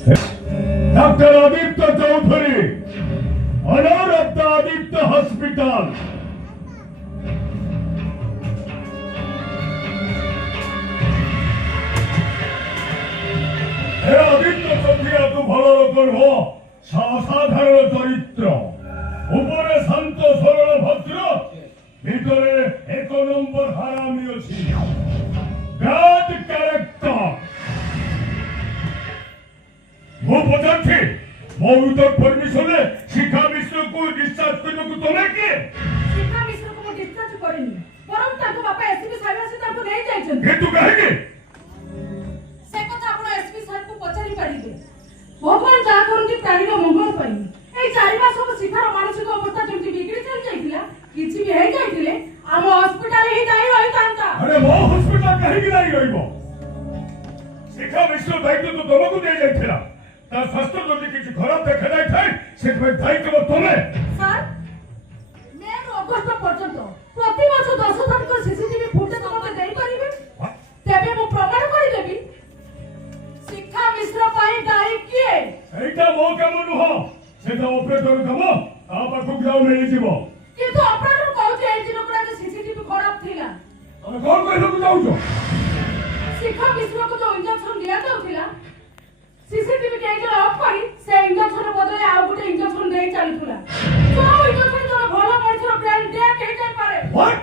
Doctor Aditya Chaudhary, owner of the Aditya hospital. हे आदित्य चौधरी तू ভালো লোকের হ, সাধারণ চরিত্র, উপরে শান্ত সরল ভদ্র, ভিতরে এক নম্বর হারামি আছে। Bad character. वो पचाथे वो विदाउट परमिशन शिखा मिश्र को डिस्चार्ज करने को तोले के शिखा मिश्र को डिस्चार्ज करेनी परम ताको बापा एसपी साहेब से ताको नहीं जाइछन ये तू कहेगे से कथा आपण एसपी साहेब को पचारि पारिबे भगवान जा करंती प्राणी मंगल पई ए 4 मास को शिखार मानसिक अवस्था जंती बिगड़ी चल जाइतिला किछि भी हे जाइतिले हम हॉस्पिटल ही जाई रही तांता अरे वो हॉस्पिटल कहीं की नहीं रहिबो शिखा मिश्र दायित्व तो तुमको दे जाइथिला ता स्वास्थ्य जदि किछि खराब देखा जाय थाय से दायित्व तोमे सर मैं अगस्त पर्यंत प्रति मास 10,000 को सीसीटीवी फुटेज मते देई परिबे तेबे मो प्रमाण करि देबी शिक्षा मिश्र पाई दाई किए एटा मो काम नुह सेटा ऑपरेटर काम आ पाखु जाऊ मिली जीवो किंतु ऑपरेटर कहू जे दिन पुरा सीसीटीवी खराब थिला तमे कोन कहलो को जाऊ छो शिक्षा मिश्र को जो इंजेक्शन दिया जाउथिला सीसीटीवी कैमरा ऑफ करी से इंजेक्शन बदले आ गुटे इंजेक्शन देई चलथुला तो इंजेक्शन तोर भलो मଣିଷର ब्रेन डेथ हे जाय पारे व्हाट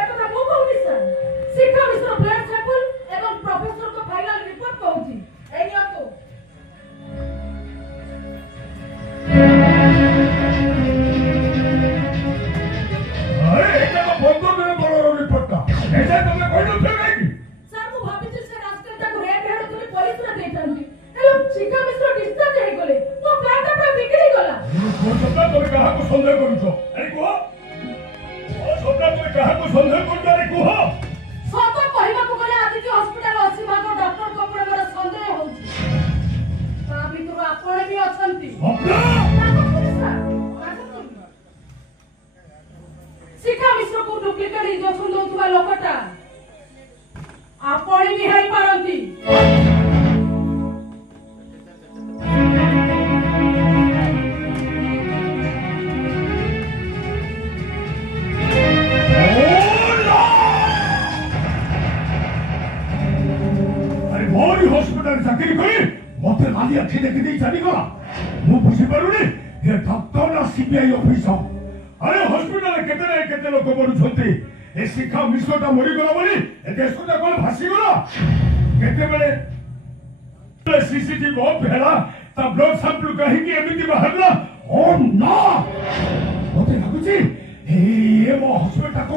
एकटा मु कहूनी सर शिक्षा मिश्र ब्लड सैंपल एवं प्रोफेसर को फाइनल रिपोर्ट कहूची ए नियो तो अरे एटा तो बंदो ने बड़ो रिपोर्ट का एटा तुमने कहलो थे नहीं सर मु भाबिछि से रास्ता को रेड हेड तुली पुलिस रे देतंती हेलो शिक्षा मिश्र डिस्चार्ज हे गले तो प्लान ता बिगड़ी गला वो सपना तुम कहा को संदेह करूछो अरे को वो सपना तुम कहा को संदेह करछो अरे को सत कहबा को गले आदित्य हॉस्पिटल 80 भाग डॉक्टर को ऊपर मोर संदेह होउची ता भितर आपण भी अछंती शिक्षा मिश्र को डुप्लीकेट इंजेक्शन दउथुवा लोकटा आपण भी हेई पारंती अरे मोरी हॉस्पिटल चाकरी करी मते खाली अखि देखि देई चली गला मु बुझी पारुनी ये डॉक्टर ना सीबीआई ऑफिसर अरे हॉस्पिटल केते लोक मरुछंती ए शिखा मिश्रटा मरी गला बोली ए देशटा कोन भासी गला केते बेले सीसीटीवी ऑफ हेला ता ब्लड सैंपल कहीं की एमिति बाहरला ओ नो मते लागुची ए मो हॉस्पिटल को